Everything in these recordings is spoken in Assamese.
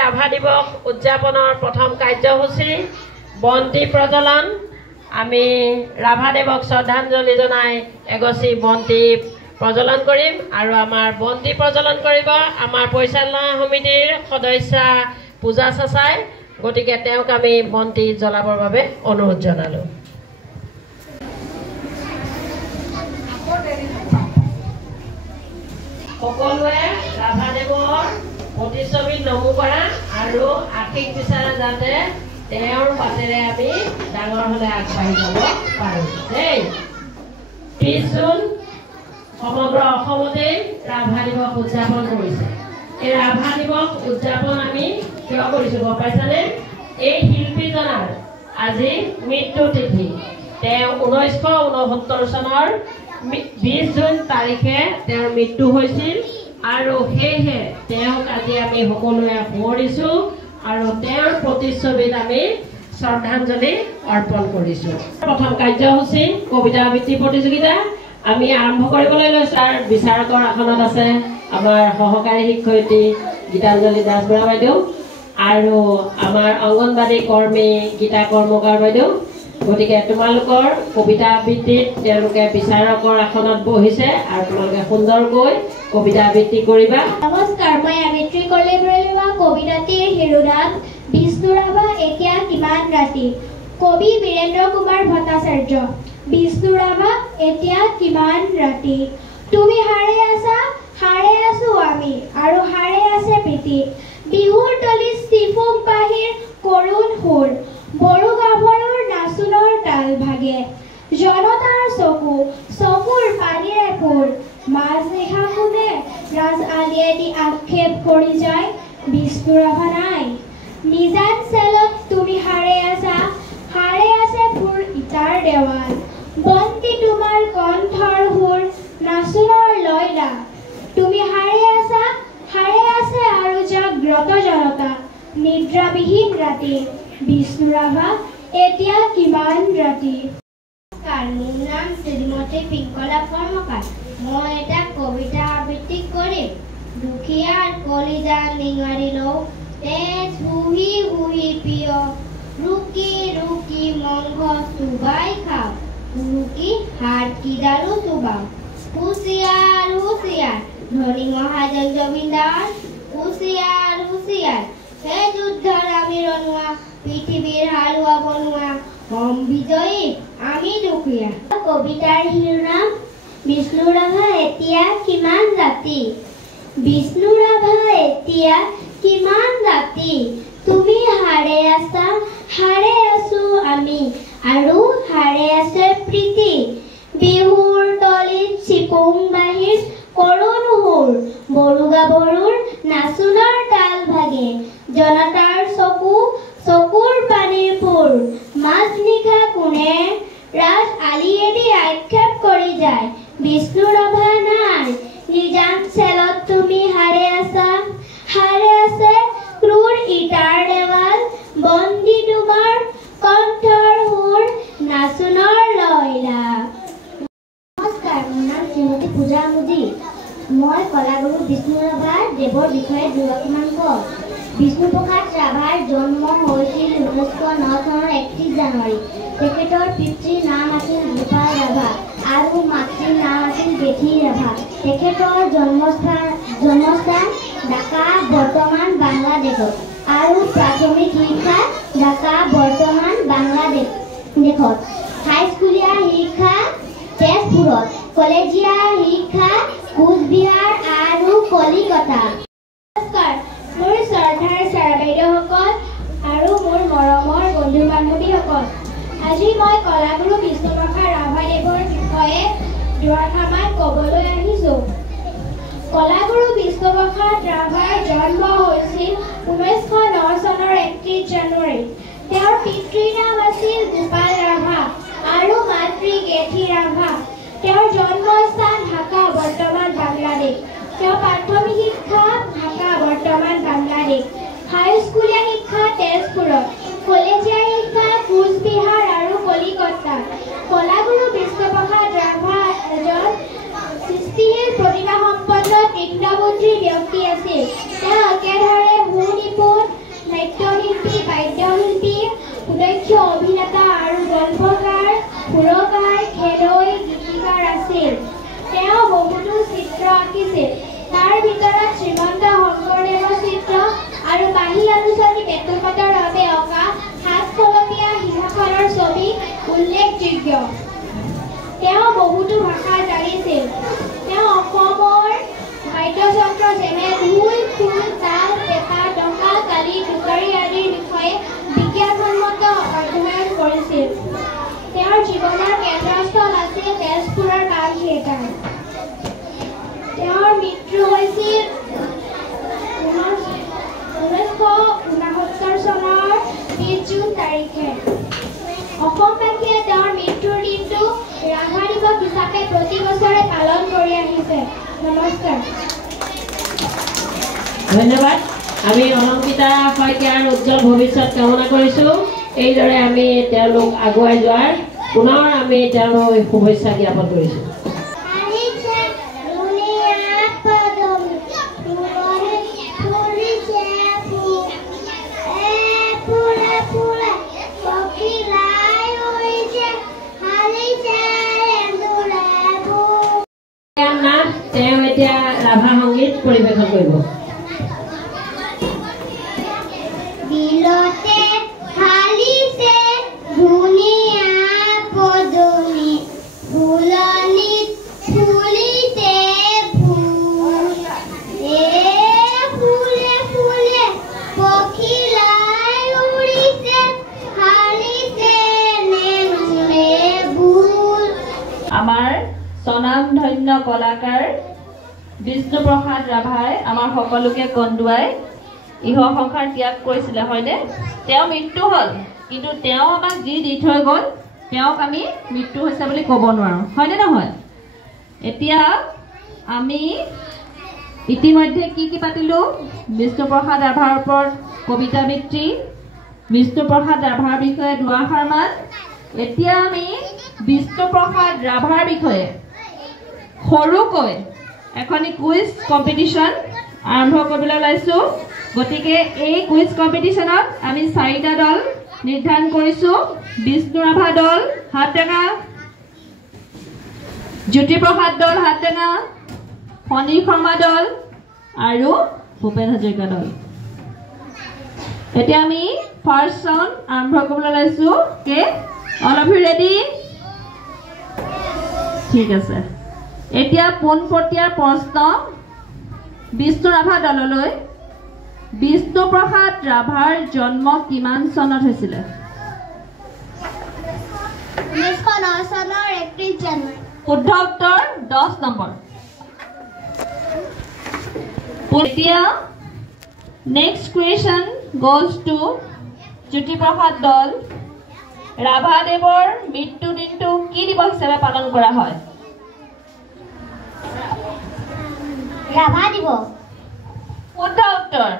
ৰাভা দিৱস উদযাপনৰ প্ৰথম কাৰ্যসূচী বন্তি প্ৰজ্বলন। আমি ৰাভাদেৱক শ্ৰদ্ধাঞ্জলি জনাই এগছি বন্তি প্ৰজ্বলন কৰিম আৰু আমাৰ বন্তি প্ৰজ্বলন কৰিব আমাৰ পৰিচালনা সমিতিৰ সদস্য পূজা চাচাই। গতিকে তেওঁক আমি বন্তি জ্বলাবৰ বাবে অনুৰোধ জনালোঁ। সকলোৱে ৰাভাদেৱৰ প্ৰতিচ্ছবি নমো কৰা আৰু আশীষ বিচাৰে যাতে তেওঁৰ বাটেৰে আমি ডাঙৰ হ'লে আগবাঢ়ি যাব পাৰোঁ দেই। 30 জুন সমগ্ৰ অসমতে ৰাভা দিৱস উদযাপন কৰিছে। এই ৰাভা দিৱস উদযাপন আমি কিয় কৰিছোঁ গম পাইছানে? এই শিল্পীজনাৰ আজি মৃত্যু তিথি। তেওঁ 1969 চনৰ 20 জুন তাৰিখে তেওঁৰ মৃত্যু হৈছিল আৰু সেয়েহে তেওঁক আজি আমি সকলোৱে সোঁৱৰিছোঁ আৰু তেওঁৰ প্ৰতিচ্ছবিত আমি শ্ৰদ্ধাঞ্জলি অৰ্পণ কৰিছোঁ। প্ৰথম কাৰ্যসূচী কবিতা আবৃত্তি প্ৰতিযোগিতা আমি আৰম্ভ কৰিবলৈ লৈছোঁ। তাৰ বিচাৰকৰ আসনত আছে আমাৰ সহকাৰী শিক্ষয়িত্ৰী গীতাঞ্জলি দাস বৰা বাইদেউ আৰু আমাৰ অংগনবাদী কৰ্মী গীতা কৰ্মকাৰ বাইদেউ। গতিকে তোমালোকৰ কবিতা আবৃত্তিত তেওঁলোকে বিচাৰকৰ আসনত বহিছে আৰু তোমালোকে সুন্দৰকৈ কবিতা আবৃত্তি কৰিবা। নমস্কাৰ, মই আবৃত্তি কৰিবলৈ কবিতাটিৰ শিৰোনাম বিষ্ণু ৰাভা এতিয়া কিমান ৰাতি। কবি বীৰেন্দ্ৰ কুমাৰ ভট্টাচাৰ্য। বিষ্ণু ৰাভা এতিয়া কিমান ৰাতি, তুমি হাৰে আছা, হাৰে আছো আমি আৰু হাৰে আছে প্ৰীতি। বিহুৰ তলিত চিফুক বাহিৰ কৰুণ সুৰ, বড়ো গাভৰুৰ নাচোনৰ তাল ভাগে। জনতাৰ চকুৰ পানীৰে পোৰ, মাজ নিশা শুনে ৰাজ আলিয়েদি আক্ষেপ কৰি যায় বিষ্ণু ৰাভা নাই। নিজান চেলত তুমি হাৰে আছা, হাৰে আছে ফুৰ ইটাৰ দেৱাল। বন্তি তোমাৰ কণ্ঠৰ সুৰ, নাচোনৰ লয়লা। তুমি হাৰে আছা, হাৰে আছে আৰু জাগ্ৰত জনতা। নিদ্ৰাবিহীন ৰাতি, বিষ্ণু ৰাভা এতিয়া কিমান ৰাতি। মোৰ নাম শ্ৰীমতী পিংকলা কৰ্মকাৰ। মই এটা কবিতা আবৃত্তি কৰিম। দুখীয়াৰ কলিজা নিঙাৰিলেও তেজ হুহি হুহি প্ৰিয়, ৰুকি ৰুকি মংঘ চুবাই খাওঁ, ৰুকি হাত কিডালো চুবাওঁ। হুচিয়াৰ হুচিয়াৰ ধনী মহাজন জমিদাৰ, হুচিয়াৰ হুচিয়াৰ হে যুদ্ধৰ আমি ৰনোৱা, পৃথিৱীৰ হালোৱা বনোৱা, হম বিজয়ী আমি দুখীয়া। কবিতাৰ শিৰোনাম বিষ্ণু ৰাভা এতিয়া কিমান ৰাতি। বিষ্ণু ৰাভা এতিয়া কিমান ৰাতি, তুমি হাৰে আছা, হাৰে আছো আমি আৰু হাৰে আছে প্ৰীতি। বিহুৰ তলিত চিপুং বাহিৰ কৰুণ সুৰ, বড়ো গাভৰুৰ নাচোনৰ তাল ভাগে। জনতাৰ চকুৰ পানীৰ পোৰ, মাজ নিশা কোনে ৰাজ আলিয়েদি আক্ষেপ কৰি যায় বিষ্ণু ৰাভা নাই। নিজান চেলত তুমি হাৰে আছা, হাৰে আছে ক্ৰূৰ ইটাৰ দেৱাল। বন্দি তোমাৰ কণ্ঠৰ সুৰ, নাচোনৰ লয়লা। নমস্কাৰ, মোৰ নাম শ্ৰীমতী পূজা মুদী। মই কলাগুৰু বিষ্ণু ৰাভা দেৱৰ বিষয়ে দুআষাৰমান কওঁ। বিষ্ণুপ্ৰসাদ ৰাভাৰ জন্ম হৈছিল 1909 চনৰ 31 জানুৱাৰী। তেখেতৰ পিতৃৰ নাম আছিল গোপাল ৰাভা আৰু মাতৃৰ নাম আছিল বেথী ৰাভা। তেখেতৰ জন্মস্থান ঢাকা বৰ্তমান বাংলাদেশত আৰু প্ৰাথমিক শিক্ষা ঢাকা বৰ্তমান বাংলাদেশত। হাইস্কুলীয়া শিক্ষা তেজপুৰত, কলেজীয়া শিক্ষা কোচবিহাৰ আৰু কলিকতা। নমস্কাৰ, মোৰ শ্ৰদ্ধাৰ ছাৰ বাইদেউসকল আৰু মোৰ মৰমৰ বন্ধু বান্ধৱীসকল, আজি মই কলাগুৰু বিষ্ণুপ্ৰসাদ ৰাভাদেৱৰ বিষয়ে দুআষাৰমান ক'বলৈ আহিছোঁ। কলাগুৰু বিষ্ণুপ্ৰসাদ ৰাভাৰ জন্ম হৈছিল 1909 চনৰ 31 জানুৱাৰীত। তেওঁৰ পিতৃৰ নাম আছিল গোপাল ৰাভা আৰু মাতৃ বেথী ৰাভা। তেওঁৰ জন্মস্থান ঢাকা বৰ্তমান বাংলাদেশ। তেওঁ প্ৰাথমিক শিক্ষা ঢাকা বৰ্তমান বাংলাদেশ, হাইস্কুলীয়া শিক্ষা তেজপুৰত, কলেজীয়া শিক্ষা কোচবিহাৰ আৰু কলিকতা। কলাগুৰু বিষ্ণুপ্ৰসাদ ৰাভা এজন সৃষ্টিশীল প্ৰতিভাসম্পন্ন তীক্ষ্ণবুদ্ধিৰ ব্যক্তি আছিল। তেওঁ একেদৰে সুনিপুণ গল্পকাৰ, সুৰকাৰ, খেলুৱৈ, গীতিকাৰ আছিল। তেওঁ বহুতো চিত্ৰ আঁকিছিল। তাৰ ভিতৰত শ্ৰীমন্ত শংকৰদেৱৰ চিত্ৰ আৰু বাহী আলোচনী বেতুপাতৰ বাবে অঁকা ৭ কলমীয়া সিংহাসনৰ ছবি উল্লেখযোগ্য। তেওঁ বহুতো ভাষা জানিছিল। তেওঁ অসমৰ বাদ্যযন্ত্ৰ যেনে ঢোল, খোল, তাল, পেঁপা, ডঙ্কা, কালি, টোকাৰী আদিৰ বিষয়ে বিজ্ঞানসন্মত অধ্যয়ন কৰিছিল। তেওঁৰ জীৱনৰ কেন্দ্ৰস্থল আছিল তেজপুৰৰ কাল থিয়েটাৰ। তেওঁৰ মৃত্যু হৈছিল 1969 চনৰ 20 জুন তাৰিখে। অসমবাসীয়ে তেওঁৰ মৃত্যুৰ দিনটো ৰাভা দিৱস হিচাপে প্ৰতি বছৰে পালন কৰি আহিছে। নমস্কাৰ। ধন্যবাদ। আমি অলংকিতা শইকীয়াৰ উজ্জ্বল ভৱিষ্যত কামনা কৰিছোঁ। এইদৰে আমি তেওঁলোক আগুৱাই যোৱাৰ পুনৰ আমি তেওঁলোকক শুভেচ্ছা জ্ঞাপন কৰিছোঁ। তেওঁ এতিয়া ৰাভা সংগীত পৰিৱেশন কৰিব। বিলতে হালিছে ধুনীয়া পদুমি, ফুলনিত ফুলিছে ফুল, ফুলে ফুলে পখিলাই উৰিছে, হালিছে নেনুনে ভুল। আমাৰ স্বনামধন্য কলাকাৰ বিষ্ণুপ্ৰসাদ ৰাভাই আমাৰ সকলোকে কন্দুৱাই ইহ সংসাৰ ত্যাগ কৰিছিলে, হয়নে? তেওঁ মৃত্যু হ'ল, কিন্তু তেওঁ আমাক যি দি থৈ গ'ল তেওঁক আমি মৃত্যু হৈছে বুলি ক'ব নোৱাৰোঁ, হয়নে নহয়? এতিয়া আমি ইতিমধ্যে কি পাতিলোঁ? বিষ্ণুপ্ৰসাদ ৰাভাৰ ওপৰত কবিতা বৃত্তি, বিষ্ণুপ্ৰসাদ ৰাভাৰ বিষয়ে দুআষাৰমান। এতিয়া আমি বিষ্ণুপ্ৰসাদ ৰাভাৰ বিষয়ে সৰুকৈ এখনি কুইজ কম্পিটিশ্যন আৰম্ভ কৰিবলৈ ওলাইছোঁ। গতিকে এই কুইজ কম্পিটিশ্যনত আমি 4টা দল নিৰ্ধাৰণ কৰিছোঁ। বিষ্ণু ৰাভা দল হাতটেঙা, জ্যোতিপ্ৰসাদ দল হাতটেঙা, ফণী শৰ্মা দল আৰু ভূপেন হাজৰিকা দল। এতিয়া আমি ফাৰ্ষ্ট ৰাউণ্ড আৰম্ভ কৰিবলৈ ওলাইছোঁ। কে অল অফ ইউ ৰেডি? ঠিক আছে। এতিয়া পোনপটীয়া প্ৰশ্ন বিষ্ণু ৰাভা দললৈ। বিষ্ণুপ্ৰসাদ ৰাভাৰ জন্ম কিমান চনত হৈছিলে? 1909 চনৰ 31 জানুৱাৰী। শুদ্ধ উত্তৰ 10 নম্বৰ। এতিয়া next question goes two Jyotiprasad দল। ৰাভাদেৱৰ মৃত্যু দিনটো কি দিৱস হিচাপে পালন কৰা হয়? ৰাভা দিৱস। শুদ্ধ উত্তৰ।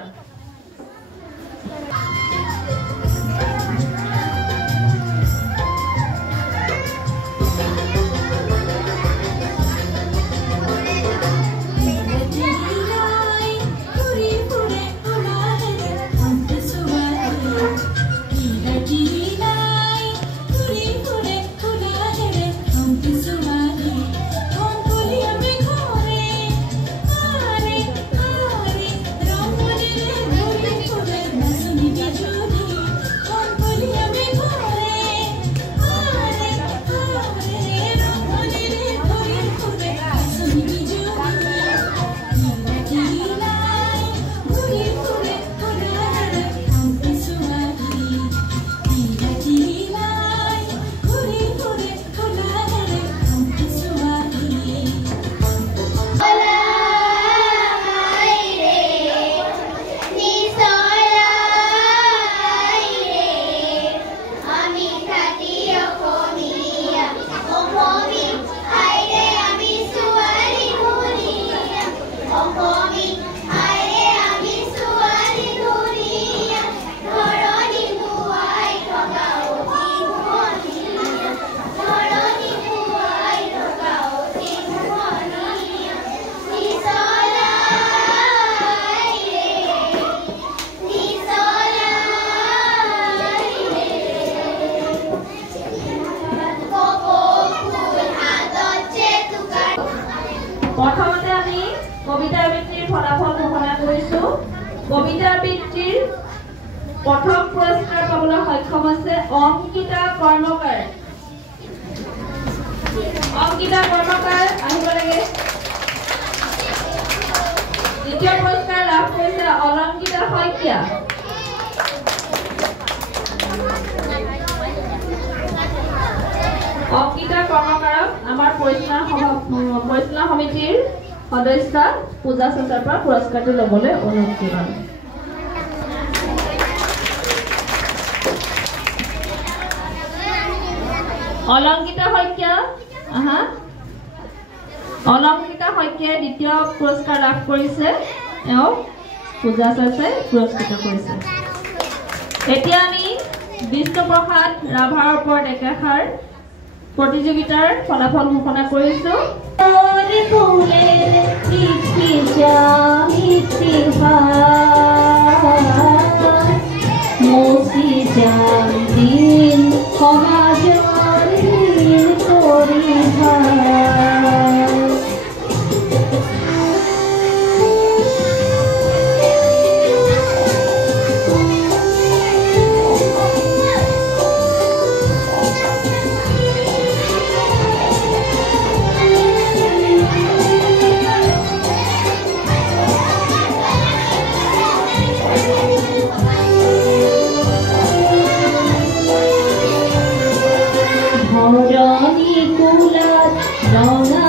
কবিতা আবৃত্তিৰ ফলাফল ঘোষণা কৰিছোঁ। কবিতা আবৃত্তিৰ প্ৰথম পুৰস্কাৰ পাবলৈ সক্ষম হৈছে অংকিতা কৰ্মকাৰ। অংকিতা কৰ্মকাৰ আহিব লাগে। দ্বিতীয় পুৰস্কাৰ লাভ কৰিছে অলংকিতা শইকীয়া। অংকিতা কৰ্মকাৰক আমাৰ পৰিচালনা সমিতিৰ সদস্য পূজা চচাৰ পৰা পুৰস্কাৰটো ল'বলৈ অনুৰোধ কৰিম। অলংকিতা শইকীয়া অলংকিতা শইকীয়াই দ্বিতীয় পুৰস্কাৰ লাভ কৰিছে। তেওঁ পূজা চচাই পুৰস্কৃত কৰিছে। এতিয়া আমি বিষ্ণুপ্ৰসাদ ৰাভাৰ ওপৰত একাষাৰ প্ৰতিযোগিতাৰ ফলাফল ঘোষণা কৰিছোঁ। ধৰণী কুলাৰ ৰঙা